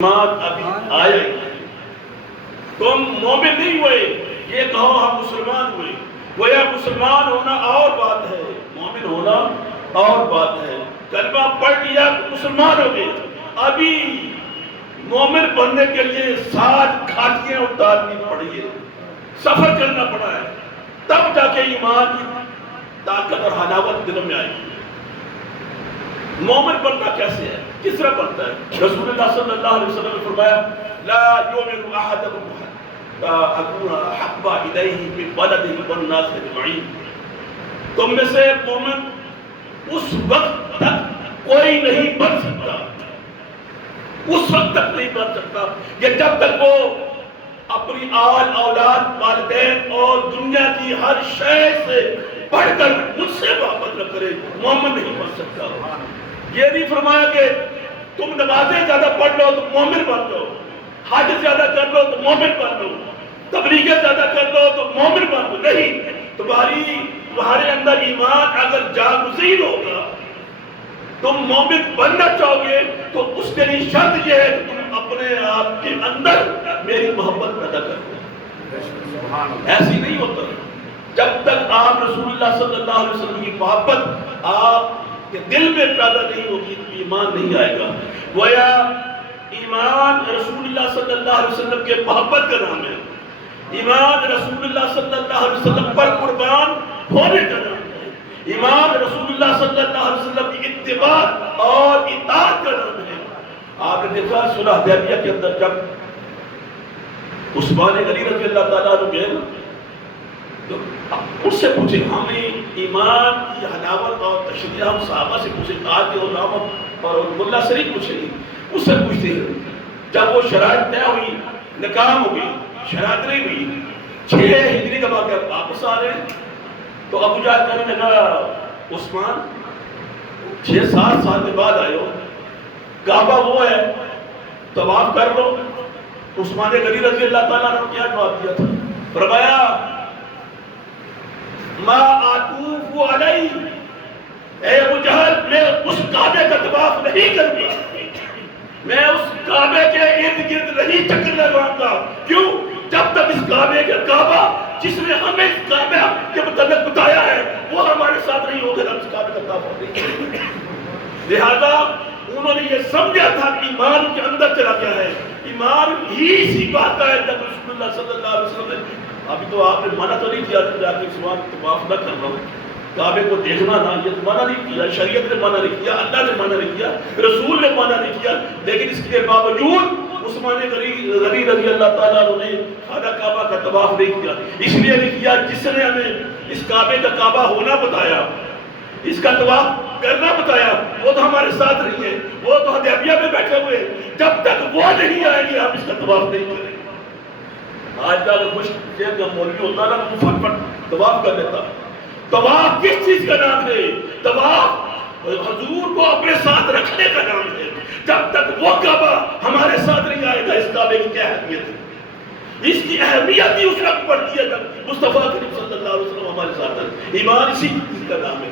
ابھی آیا ہی تم مومن نہیں ہوئے، یہ کہو ہم مسلمان ہوئے۔ گویا مسلمان ہونا اور بات ہے، مومن ہونا اور بات ہے۔ کلمہ پڑھ لیا تو مسلمان ہو گئے، ابھی مومن بننے کے لیے 7 گھاٹیاں اتارنی پڑی ہے، سفر کرنا پڑا ہے، تب جا کے ایمان کی طاقت اور حلاوت دلوں میں آئی۔ مومن بننا کیسے ہے، کس طرح بنتا ہے؟ رسول اللہ صلی اللہ علیہ وسلم نے فرمایا لا یؤمن احدکم حتی اکون احب الیہ من ولدہ والناس اجمعین۔ تم میں سے مومن اس وقت تک کوئی نہیں بن سکتا، اس وقت تک نہیں بن سکتا کہ جب تک وہ اپنی آل اولاد والدین اور دنیا کی ہر شے سے بڑھ کر مجھ سے محبت نہ کرے، مومن نہیں بن سکتا۔ یہ نہیں فرمایا کہ تم نمازیں زیادہ پڑھ لو تو مومن بن لو، حج زیادہ کر لو تو مومن بن لو، تبلیغ زیادہ کر لو تو مومن بن لو۔ نہیں، تمہارے اندر ایمان اگر جاگزین ہوگا، تم مومن بننا چاہو گے تو اس کے لیے شرط یہ ہے کہ تم اپنے آپ کے اندر میری محبت پیدا کرو۔ ایسی نہیں ہوتا جب تک آپ رسول اللہ صلی اللہ علیہ وسلم کی محبت آپ کہ دل میں پیدا نہیں ہوگی تو ایمان نہیں آئے گا۔ گویا ایمان رسول اللہ صلی اللہ علیہ وسلم کے محبت کا نام ہے، ایمان رسول اللہ صلی اللہ علیہ وسلم پر قربان ہونے کا نام ہے، ایمان رسول اللہ صلی اللہ علیہ وسلم کی اتباع اور اطاعت کا نام ہے۔ آپ نے دیکھا صلح حدیبیہ کے اندر جب عثمان غنی رضی اللہ تعالیٰ عنہ گئے تو اس سے پوچھے، ہمیں ایمان کی حلاوت اور تشریح ہم صحابہ سے پوچھے، آج کے علماء اور ملا سے نہیں پوچھے، اس سے پوچھتے ہیں۔ جب وہ شرائط طے ہوئی، نکاح ہو گئی، شرائط نہیں ہوئی، 6 ہجری کا واقعہ واپس آ رہے ہیں تو ابو جہل کہنے لگا عثمان 6-7 سال کے بعد آئے ہو، کعبہ وہ ہے طواف کر لو۔ عثمان غنی رضی اللہ تعالیٰ نے کیا جواب دیا تھا؟ فرمایا ما آتوف علیہ، اے ابو جہل میں اس کعبے کا طواف نہیں کروں گا، میں اس کعبے کے ارد گرد نہیں چکر لگاؤں گا۔ کیوں؟ جب تک اس کعبے کا کعبہ جس نے ہمیں اس کعبے کے متعلق بتایا ہے وہ ہمارے ساتھ نہیں ہوگا، ہم اس کعبے کا طواف نہیں کریں گے۔ لہذا انہوں نے یہ سمجھا تھا کہ ایمان کے اندر چلا گیا ہے، ایمان ہی اسی بات کا ہے۔ جب رسول اللہ صلی اللہ علیہ وسلم نے ابھی تو آپ نے منع تو نہیں کیا جا کے سوال طواف نہ کرنا، کعبے کو دیکھنا نہ، یہ تو منع نہیں کیا، شریعت نے منع نہیں کیا، اللہ نے منع نہیں کیا، رسول نے منع نہیں کیا، لیکن اس کے باوجود عثمان غنی رضی اللہ تعالیٰ نے خانہ کعبہ کا طواف نہیں کیا۔ اس لیے نہیں کیا جس نے ہمیں اس کعبے کا کعبہ ہونا بتایا، اس کا طواف کرنا بتایا، وہ تو ہمارے ساتھ نہیں ہے، وہ تو حدیبیہ میں بیٹھے ہوئے، جب تک وہ نہیں آئیں گے ہم اس کا طواف نہیں کریں گے۔ آج کا اگر خوش مولوی ہوتا نا وہ فٹ فٹ طواف کر لیتا۔ طواف کس چیز کا نام ہے؟ طواف حضور کو اپنے ساتھ رکھنے کا نام ہے۔ جب تک وہ کعبہ ہمارے ساتھ نہیں آئے گا، اس کعبے کی کیا اہمیت ہے؟ اس کی اہمیت ہی اس وقت پڑتی ہے جب مصطفیٰ کریم صلی اللہ علیہ وسلم ہمارے ساتھ ہے۔ ایمان اسی چیز کا نام ہے۔